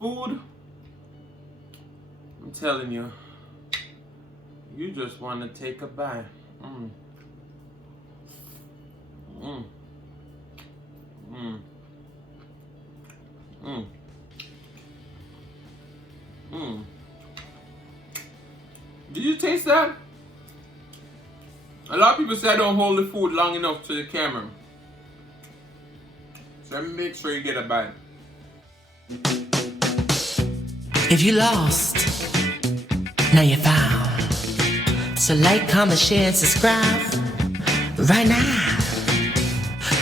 Food, I'm telling you, you just want to take a bite. Mm. Mm. Mm. Mm. Mm. Did you taste that? A lot of people say I don't hold the food long enough to the camera. So let me make sure you get a bite. If you lost, now you're found. So like, comment, share, and subscribe right now.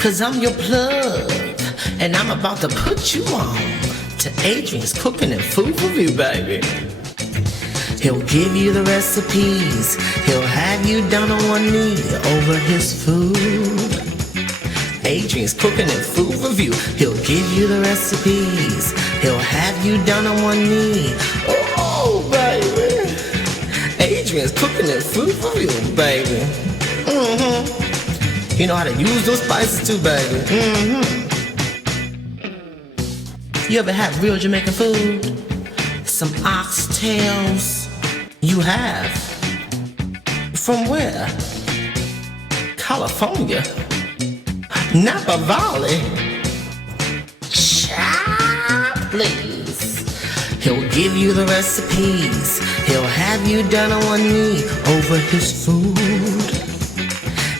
Cause I'm your plug, and I'm about to put you on to Adrian's Cooking and Food Review, baby. He'll give you the recipes, he'll have you down on one knee over his food. Adrian's Cooking and Food Review, he'll give you the recipes, he'll have you down on one knee. Oh, baby. Adrian's Cooking and Food Review, baby. You know how to use those spices too, baby. You ever had real Jamaican food? Some oxtails? You have? From where? California? Napa Valley? Child, please. He'll give you the recipes, he'll have you down on one knee over his food.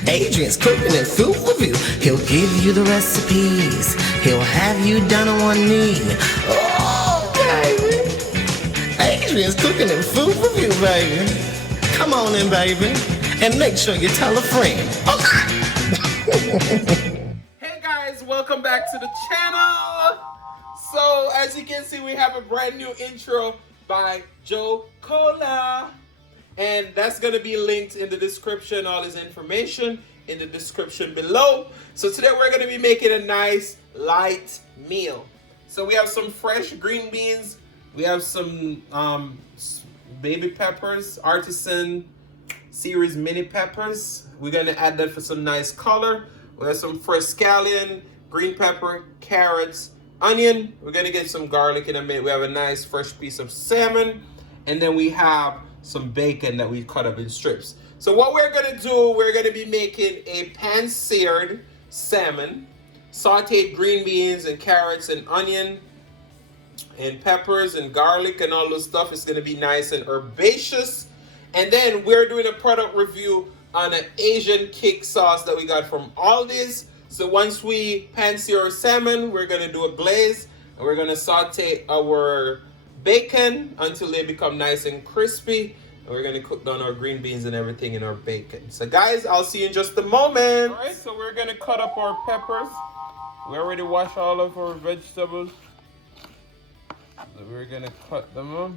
Adrian's Cooking and Food Review, he'll give you the recipes, he'll have you down on one knee. Oh, baby. Adrian's Cooking and Food Review, baby. Come on in, baby, and make sure you tell a friend. Okay. Hey guys, welcome back to the channel. So as you can see, we have a brand new intro by Joe Cola, and that's gonna be linked in the description. All his information in the description below. So today we're gonna be making a nice light meal. So we have some fresh green beans, we have some baby peppers, artisan series mini peppers. We're gonna add that for some nice color. We have some fresh scallion, green pepper, carrots, onion. We're gonna get some garlic in a minute. We have a nice fresh piece of salmon, and then we have some bacon that we cut up in strips. So what we're gonna do, we're gonna be making a pan-seared salmon, sautéed green beans and carrots and onion and peppers and garlic and all those stuff. It's gonna be nice and herbaceous. And then we're doing a product review on an Asian kick sauce that we got from Aldis. So once we pan-sear our salmon, we're gonna do a glaze, and we're gonna saute our bacon until they become nice and crispy. And we're gonna cook down our green beans and everything in our bacon. So guys, I'll see you in just a moment. All right, so we're gonna cut up our peppers. We already washed all of our vegetables. So we're gonna cut them up.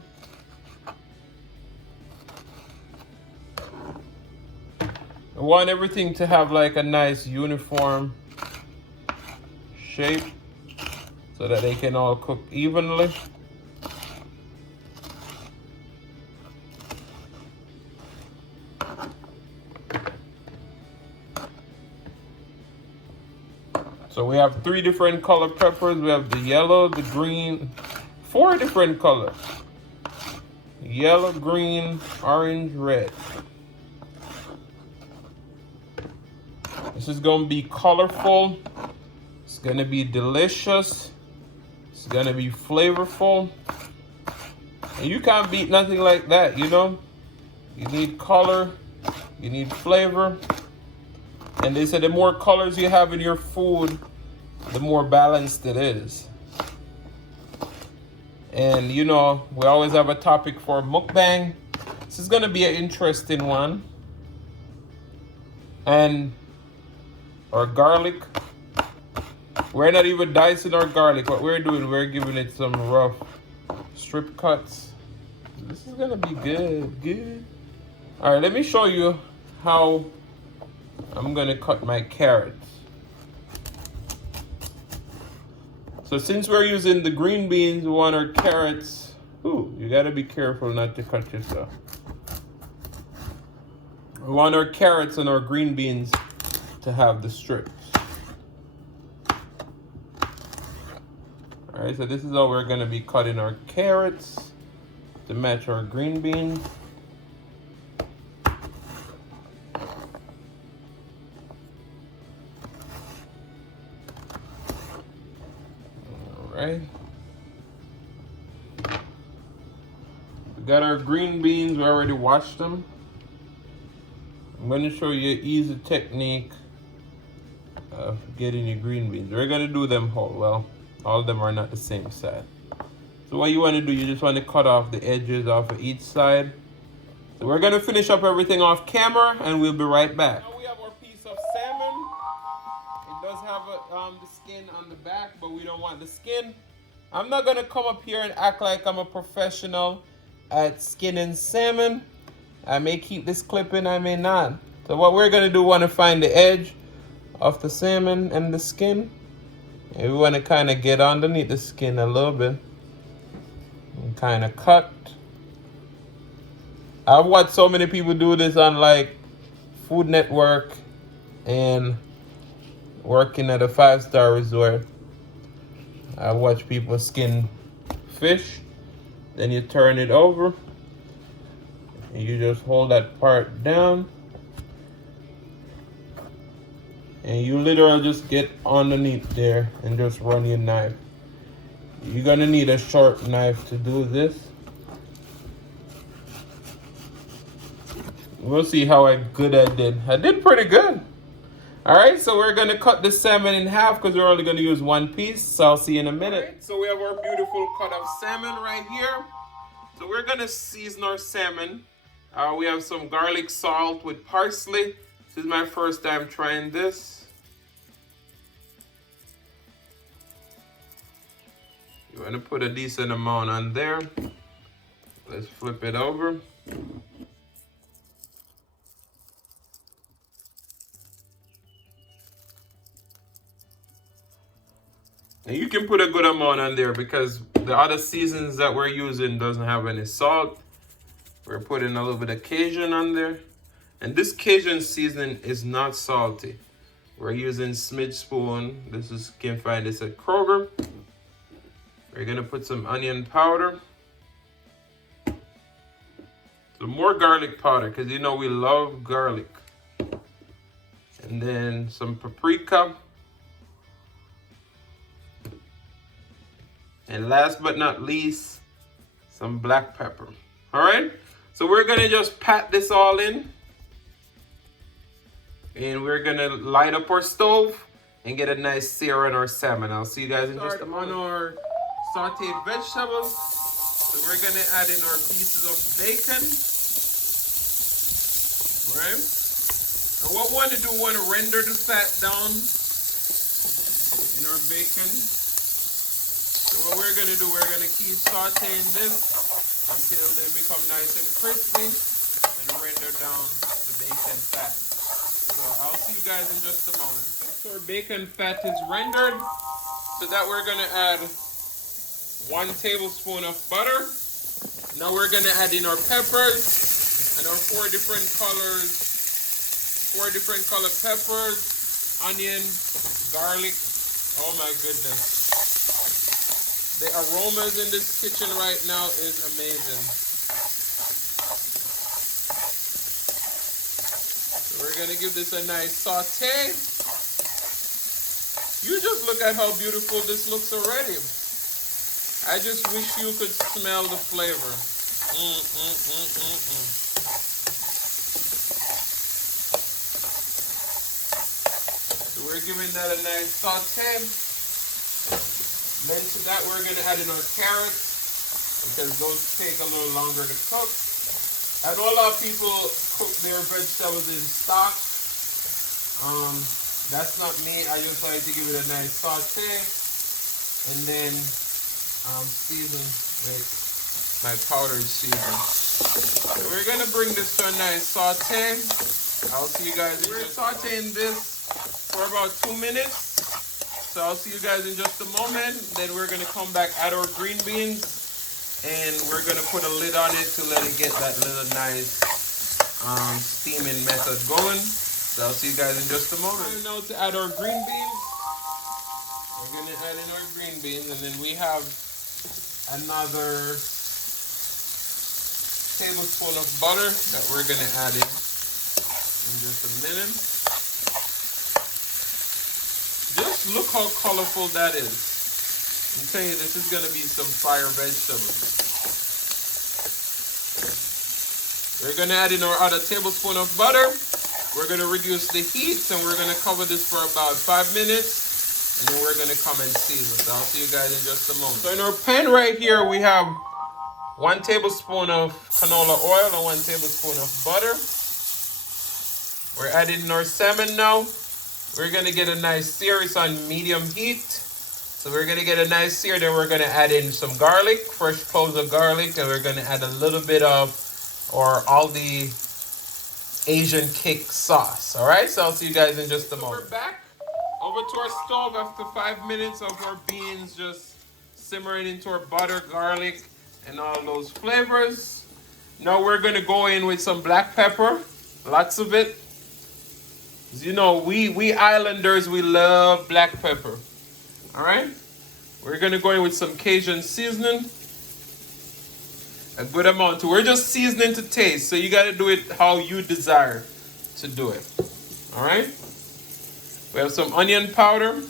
I want everything to have like a nice uniform shape so that they can all cook evenly. So we have 3 different color peppers. We have the yellow, the green, 4 different colors. Yellow, green, orange, red. This is gonna be colorful. It's gonna be delicious. It's gonna be flavorful. And you can't beat nothing like that, you know? You need color, you need flavor. And they said the more colors you have in your food, the more balanced it is. And you know, we always have a topic for mukbang. This is gonna be an interesting one. And our garlic, we're not even dicing our garlic. What we're doing, we're giving it some rough strip cuts. This is gonna be good. All right, let me show you how I'm gonna cut my carrots. So since we're using the green beans, we want our carrots. Ooh, you gotta be careful not to cut yourself. We want our carrots and our green beans to have the strips. All Alright, so this is how we're gonna be cutting our carrots to match our green beans. Alright. We got our green beans, we already washed them. I'm going to show you an easy technique of getting your green beans. We're going to do them whole. Well, all of them are not the same size. So what you want to do, you just want to cut off the edges off of each side. So we're going to finish up everything off camera and we'll be right back. Now we have our piece of salmon. It does have the skin on the back, but we don't want the skin. I'm not going to come up here and act like I'm a professional at skinning salmon. I may keep this clipping, I may not. So what we're gonna do, want to find the edge of the salmon and the skin. And we want to kind of get underneath the skin a little bit and kind of cut. I've watched so many people do this on like Food Network and working at a 5-star resort. I watch people skin fish, then you turn it over. And you just hold that part down. And you literally just get underneath there and just run your knife. You're gonna need a sharp knife to do this. We'll see how good I did. I did pretty good. Alright, so we're gonna cut the salmon in half because we're only gonna use one piece. So I'll see you in a minute. Right, so we have our beautiful cut of salmon right here. So we're gonna season our salmon. We have some garlic salt with parsley. This is my first time trying this. You want to put a decent amount on there. Let's flip it over. And you can put a good amount on there because the other seasons that we're using doesn't have any salt. We're putting a little bit of Cajun on there. And this Cajun seasoning is not salty. We're using Smidge spoon. This is, you can find this at Kroger. We're gonna put some onion powder. Some more garlic powder, because you know we love garlic. And then some paprika. And last but not least, some black pepper. All right? So we're gonna just pat this all in. And we're gonna light up our stove and get a nice sear on our salmon. I'll see you guys in just a moment. On our sauteed vegetables, so we're gonna add in our pieces of bacon. All right? And what we want to do, we want to render the fat down in our bacon. So what we're gonna do, we're gonna keep sauteing this until they become nice and crispy and render down the bacon fat. So I'll see you guys in just a moment. So our bacon fat is rendered. So that we're gonna add 1 tablespoon of butter. Now we're gonna add in our peppers and our 4 different color peppers, onion, garlic. Oh my goodness. The aromas in this kitchen right now is amazing. So we're gonna give this a nice saute. You just look at how beautiful this looks already. I just wish you could smell the flavor. So we're giving that a nice saute. Then to that we're going to add in our carrots because those take a little longer to cook. I know a lot of people cook their vegetables in stock. That's not me. I just like to give it a nice saute and then season with my powdered season. So we're going to bring this to a nice saute. I'll see you guys. We're sauteing this for about 2 minutes. So I'll see you guys in just a moment. Then we're gonna come back, add our green beans, and we're gonna put a lid on it to let it get that little nice steaming method going. So I'll see you guys in just a moment. Now to add our green beans, we're We're gonna add in our green beans, and then we have another tablespoon of butter that we're gonna add in just a minute. Just look how colorful that is. I'm telling you, this is gonna be some fire vegetables. We're gonna add in our other tablespoon of butter. We're gonna reduce the heat, and we're gonna cover this for about 5 minutes, and then we're gonna come and season. So I'll see you guys in just a moment. So in our pan right here, we have 1 tablespoon of canola oil and 1 tablespoon of butter. We're adding in our salmon now. We're gonna get a nice sear. It's on medium heat. So we're gonna get a nice sear. Then we're gonna add in some garlic, fresh cloves of garlic, and we're gonna add a little bit of our Aldis Asian kick sauce. All right, so I'll see you guys in just a moment. We're back over to our stove after 5 minutes of our beans just simmering into our butter, garlic, and all those flavors. Now we're gonna go in with some black pepper, lots of it. As you know, we islanders, we love black pepper. All right, we're gonna go in with some Cajun seasoning, a good amount. We're just seasoning to taste, so you gotta do it how you desire to do it. All right, we have some onion powder.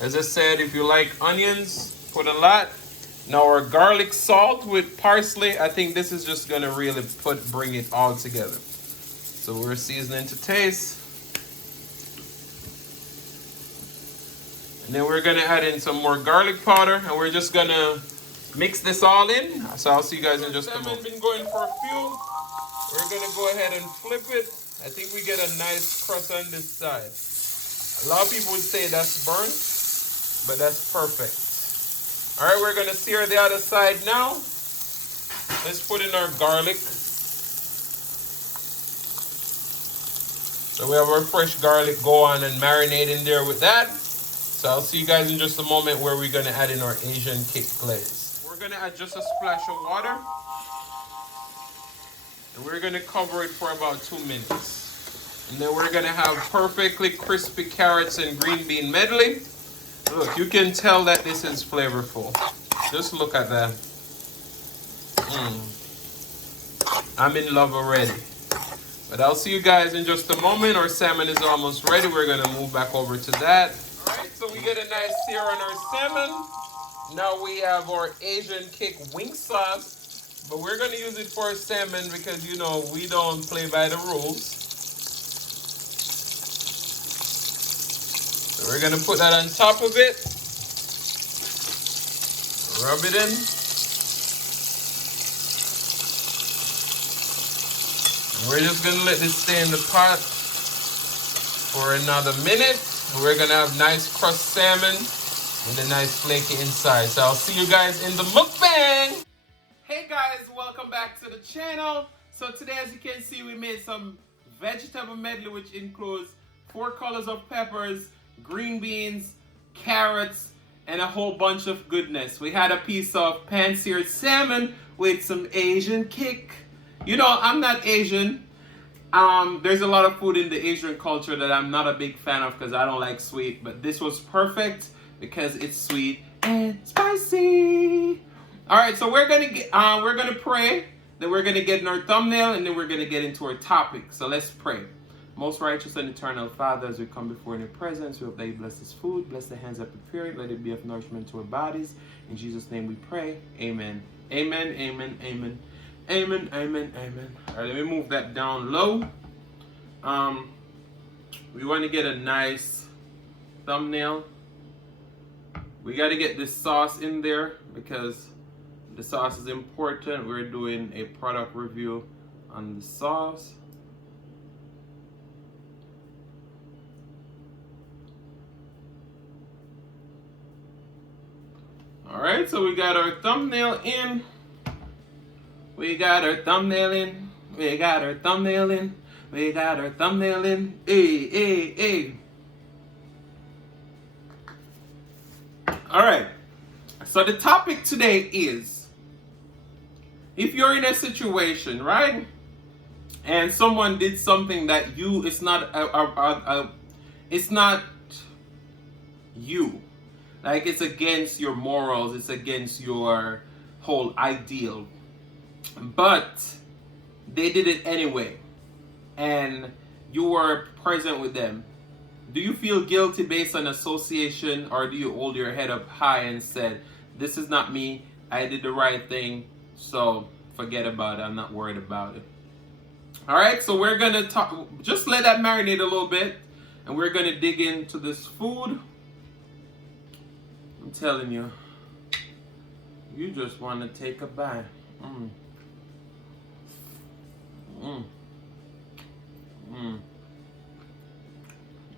As I said, if you like onions, put a lot. Now our garlic salt with parsley, I think this is just gonna really bring it all together. So we're seasoning to taste. And then we're gonna add in some more garlic powder, and we're just gonna mix this all in. So I'll see you guys in just a moment. Been going for a few. We're gonna go ahead and flip it. I think we get a nice crust on this side. A lot of people would say that's burnt, but that's perfect. All right, we're gonna sear the other side now. Let's put in our garlic. So we have our fresh garlic. Go on and marinate in there with that. So I'll see you guys in just a moment where we're gonna add in our Asian kick glaze. We're gonna add just a splash of water. And we're gonna cover it for about 2 minutes. And then we're gonna have perfectly crispy carrots and green bean medley. Look, you can tell that this is flavorful. Just look at that. I'm in love already. But I'll see you guys in just a moment. Our salmon is almost ready. We're gonna move back over to that. All right, so we get a nice sear on our salmon. Now we have our Asian kick wing sauce, but we're gonna use it for salmon because you know we don't play by the rules. So we're gonna put that on top of it. Rub it in. We're just gonna let this stay in the pot for another minute. We're gonna have nice crushed salmon with a nice flaky inside. So I'll see you guys in the mukbang. Hey guys, welcome back to the channel. So today, as you can see, we made some vegetable medley, which includes 4 colors of peppers, green beans, carrots, and a whole bunch of goodness. We had a piece of pan-seared salmon with some Asian kick. You know, I'm not Asian. There's a lot of food in the Asian culture that I'm not a big fan of because I don't like sweet. But this was perfect because it's sweet and spicy. All right, so we're gonna pray. Then we're gonna get in our thumbnail, and then we're gonna get into our topic. So let's pray. Most righteous and eternal Father, as we come before your presence, we hope that you bless this food, bless the hands that prepare it, let it be of nourishment to our bodies. In Jesus' name we pray. Amen. Amen. Amen. Amen. Amen, amen, amen. All right, let me move that down low. We want to get a nice thumbnail. We got to get this sauce in there because the sauce is important. We're doing a product review on the sauce. All right, so we got our thumbnail in. We got our thumbnail in. We got our thumbnail in. We got our thumbnail in. Hey, hey, hey. All right. So the topic today is, if you're in a situation, right, and someone did something that it's not you. Like it's against your morals, it's against your whole ideal. But they did it anyway. And you were present with them. Do you feel guilty based on association, or do you hold your head up high and said, this is not me, I did the right thing, so forget about it, I'm not worried about it. Alright, so we're gonna talk, just let that marinate a little bit, and we're gonna dig into this food. I'm telling you, you just want to take a bite. Mm. Mm. Mm.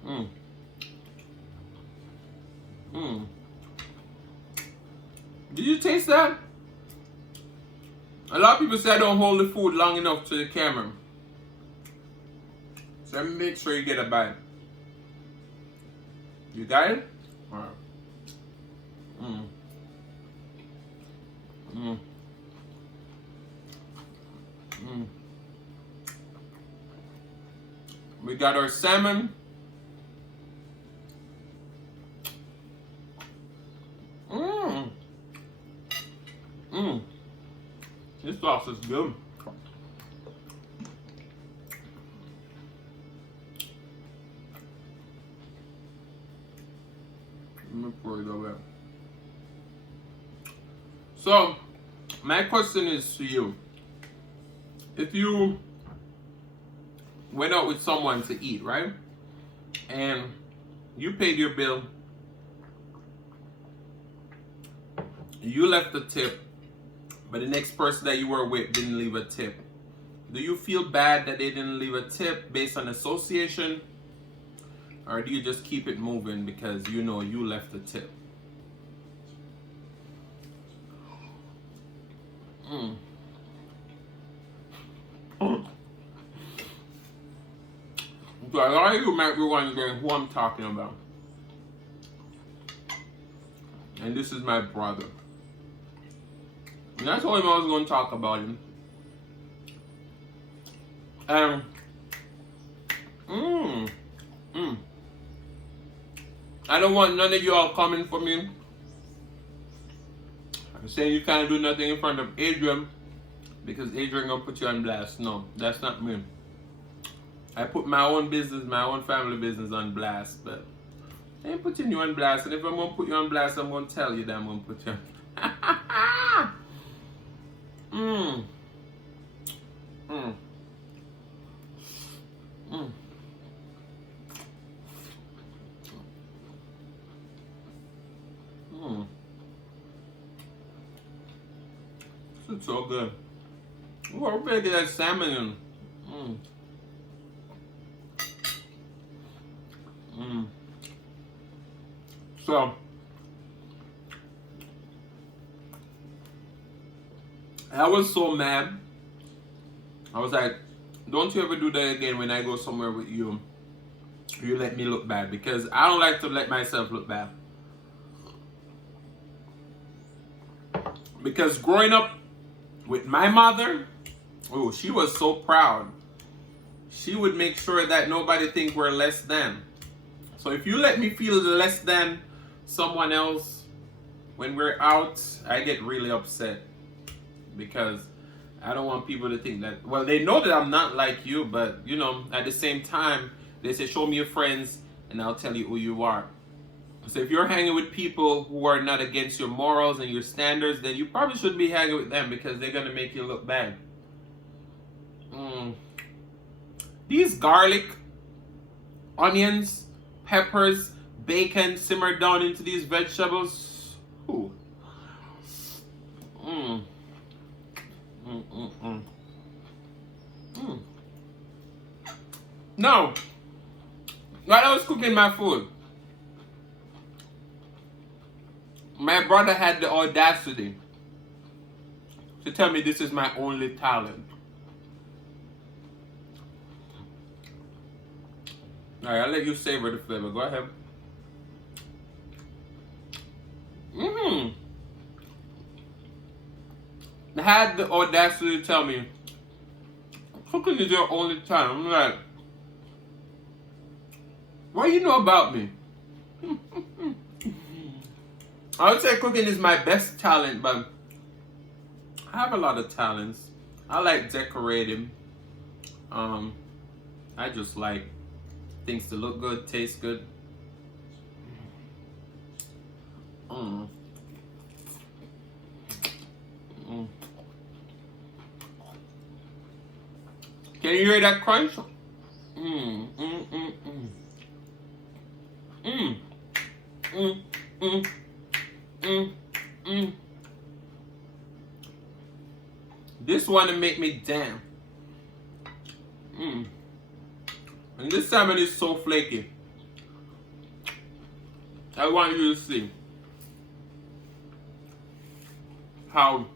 Mm. Mm. Did you taste that? A lot of people say I don't hold the food long enough to the camera. So make sure you get a bite. You got it? Alright. Mm. Mm. Mm. We got our salmon. Mmm. Mmm. This sauce is good. Let me pour it over. So, my question is to you. If you went out with someone to eat, right? And you paid your bill, you left the tip, but the next person that you were with didn't leave a tip. Do you feel bad that they didn't leave a tip based on association? Or do you just keep it moving because you know you left the tip? Mm. So a lot of you might be wondering who I'm talking about. And this is my brother. And I told him I was going to talk about him. I don't want none of you all coming for me. I'm saying you can't do nothing in front of Adrian because Adrian gonna put you on blast. No, that's not me. I put my own business, my own family business on blast, but I ain't putting you on blast. And if I'm gonna put you on blast, I'm gonna tell you that I'm gonna put you on. Mmm. Mmm. Mmm. Mmm. This is so good. Ooh, I better get that salmon in. Mmm. Mmm. So, I was so mad. I was like, don't you ever do that again when I go somewhere with you. You let me look bad, because I don't like to let myself look bad. Because growing up with my mother, oh, she was so proud. She would make sure that nobody think we're less than. So if you let me feel less than someone else when we're out, I get really upset. Because I don't want people to think that, well, they know that I'm not like you, but, you know, at the same time, they say, show me your friends, and I'll tell you who you are. So if you're hanging with people who are not against your morals and your standards, then you probably shouldn't be hanging with them, because they're going to make you look bad. These garlic, onions, peppers, bacon simmered down into these vegetables. Ooh. No, while I was cooking my food, my brother had the audacity to tell me this is my only talent. Alright, I'll let you savor the flavor. Go ahead. They had the audacity to tell me cooking is your only talent. I'm like, what do you know about me? I would say cooking is my best talent, but I have a lot of talents. I like decorating. I just like things to look good, taste good. Can you hear that crunch? This one to make me damn. And this salmon is so flaky. I want you to see how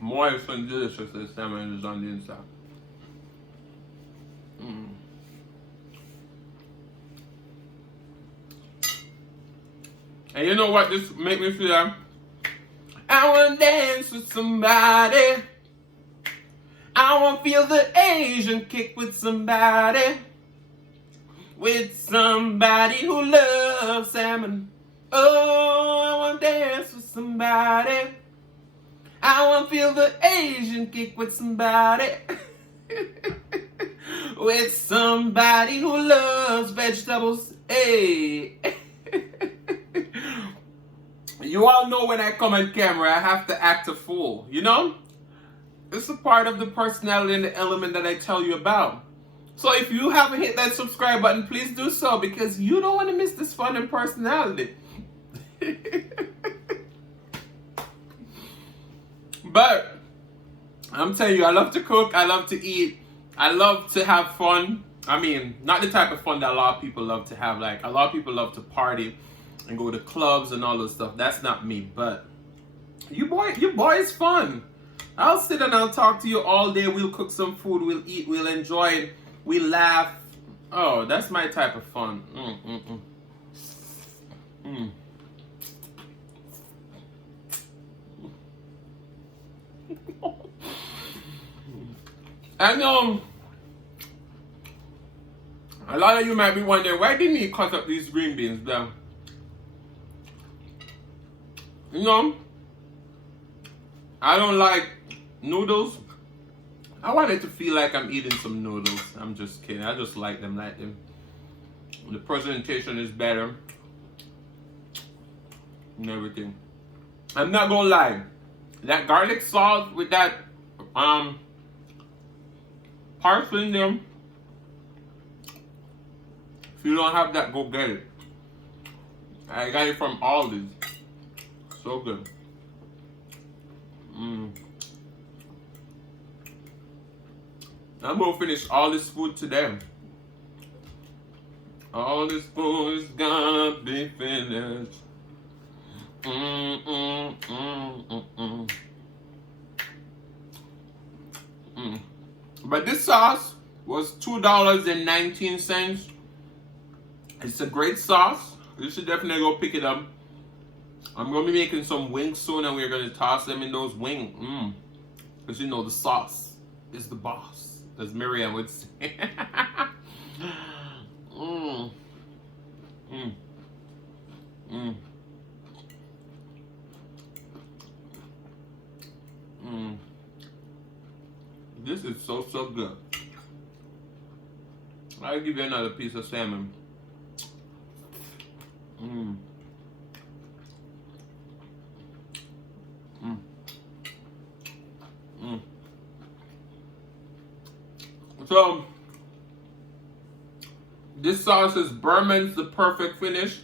moist and delicious this salmon is on the inside. And you know what this make me feel? I wanna dance with somebody. I wanna feel the Asian kick with somebody. With somebody who loves salmon. Oh, I wanna dance with somebody. I wanna feel the Asian kick with somebody. With somebody who loves vegetables. Hey. You all know when I come on camera, I have to act a fool, you know? It's a part of the personality and the element that I tell you about. So if you haven't hit that subscribe button, please do so, because you don't want to miss this fun and personality. But I'm telling you, I love to cook, I love to eat, I love to have fun. I mean, not the type of fun that a lot of people love to have. Like, a lot of people love to party and go to clubs and all this stuff. That's not me, but you boy is fun. I'll sit and I'll talk to you all day. We'll cook some food, we'll eat, we'll enjoy it, we'll laugh. Oh, that's my type of fun. I know a lot of you might be wondering, why didn't he cut up these green beans down? You know, I don't like noodles. I want it to feel like I'm eating some noodles. I'm just kidding. I just like them like them. The presentation is better and everything. I'm not gonna lie. That garlic sauce with that parsley in them. If you don't have that, go get it. I got it from Aldis. So good. I'm gonna finish all this food today. All this food is gonna be finished. But this sauce was $2.19. It's a great sauce. You should definitely go pick it up. I'm gonna be making some wings soon, and we're gonna toss them in those wings. Because you know the sauce is the boss, as Miriam would say. This is so good. I'll give you another piece of salmon. So this sauce is Burman's The Perfect Finish.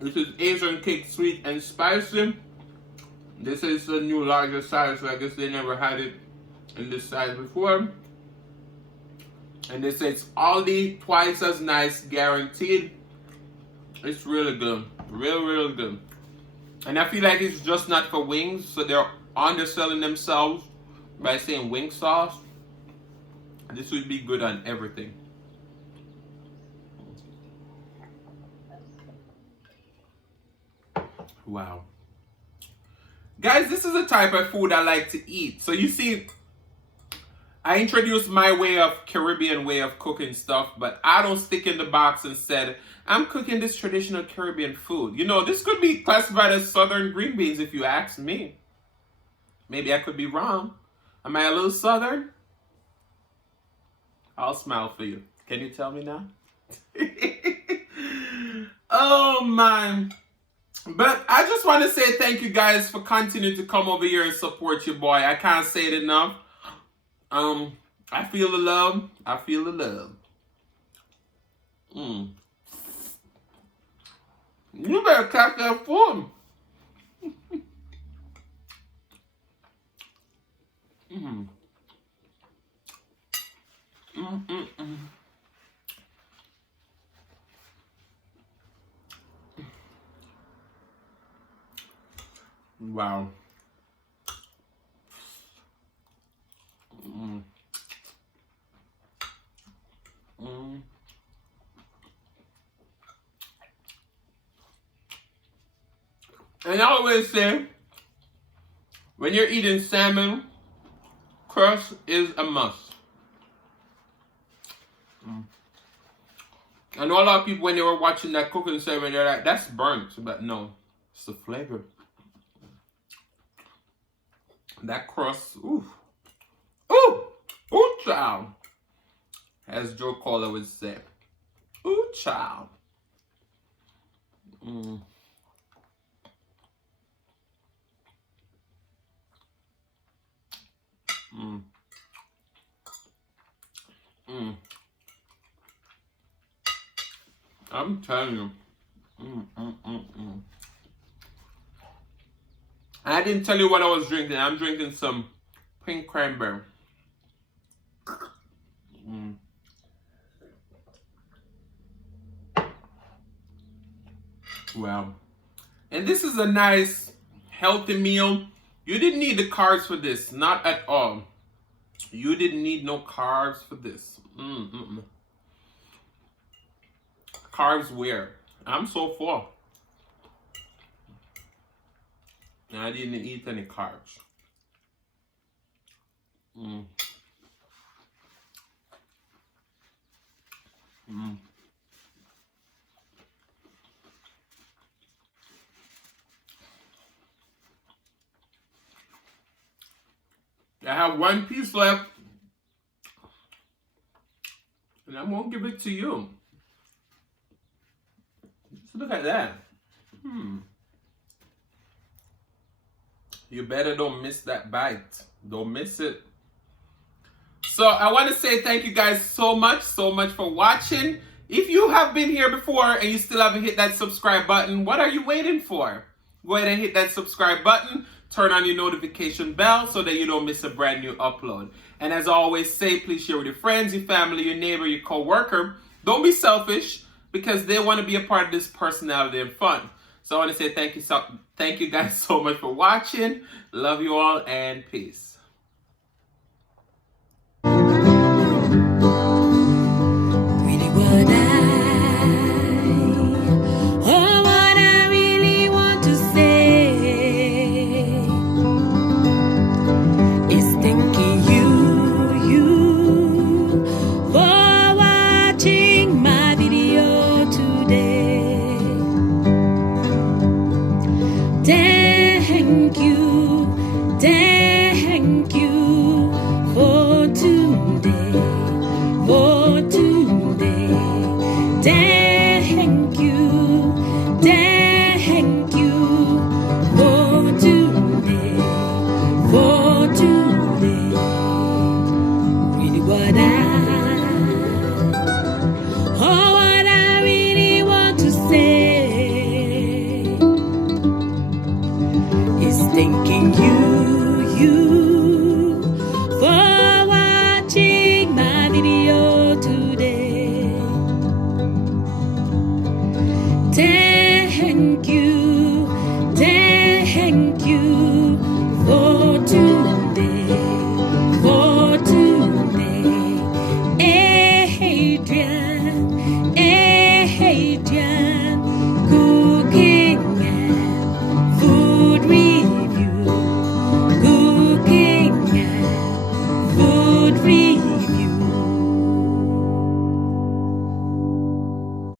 This is Asian cake, sweet and spicy. This is a new larger size, so I guess they never had it in this size before. And they say it's Aldi, twice as nice, guaranteed. It's really good, really good. And I feel like it's just not for wings, so they're underselling themselves by saying wing sauce. This would be good on everything. Wow. Guys, this is the type of food I like to eat. So you see, I introduced my way of Caribbean way of cooking stuff, but I don't stick in the box and said, I'm cooking this traditional Caribbean food. You know, this could be classified as Southern green beans if you ask me. Maybe I could be wrong. Am I a little Southern? I'll smile for you. Can you tell me now? Oh, man. But I just want to say thank you guys for continuing to come over here and support your boy. I can't say it enough. I feel the love. I feel the love. You better clap that for me. Wow. And I always say, when you're eating salmon, crust is a must. I know a lot of people, when they were watching that cooking segment, they're like, that's burnt. But no, it's the flavor. That crust, ooh. Ooh! Ooh, child. As Joe Cola would say. Ooh, child. I'm telling you. I didn't tell you what I was drinking. I'm drinking some pink cranberry. Wow. And this is a nice, healthy meal. You didn't need the carbs for this. Not at all. You didn't need no carbs for this. Carbs where? I'm so full. I didn't eat any carbs. I have one piece left, and I won't give it to you. Just look at that. You better don't miss that bite. Don't miss it. So I want to say thank you guys so much for watching. If you have been here before and you still haven't hit that subscribe button, what are you waiting for? Go ahead and hit that subscribe button. Turn on your notification bell so that you don't miss a brand new upload. And as I always say, please share with your friends, your family, your neighbor, your co-worker. Don't be selfish, because they want to be a part of this personality and fun. So I want to say thank you guys so much for watching. Love you all, and peace. Thanking you.